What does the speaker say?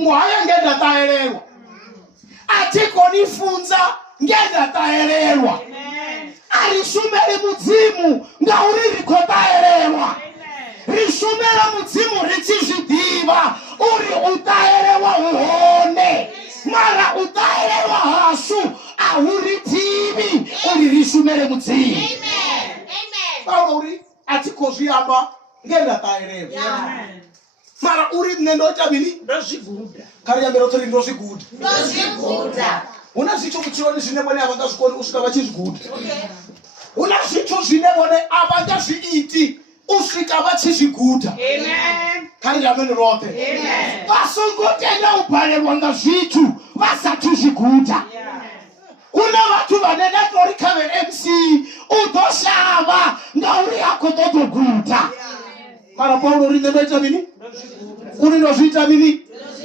Ngwaya ngenda taelewa. Atiko nifunza ngenda taelewa. Alisumele mudzimu ngauriri kotaelewa. Risumele mudzimu richizidiva uri utaelewa uone. Mara utaelewa hasu ahuritivi uri risumele mudzimu. Paulo uri atiko zviamba ngenda taelewa. Mara uri nendo chabini ndozviguda. Kari yambero tori ndozviguda. Ndozviguda. Una zvicho kuchione zvine mwene avangazvikoni usvika vachizviguda. Una zvicho zvine mwene avangazviiti usvika vachizviguda. Amen. Kari yambero rote. Amen. Vasongotenda ubhalelwa ngazvitu vasati zviguda. Una vatu vanenda tori kave MC utoshava ngauri yako totoguda. Mara Paulo uri nendo chabini uri ndozviita mini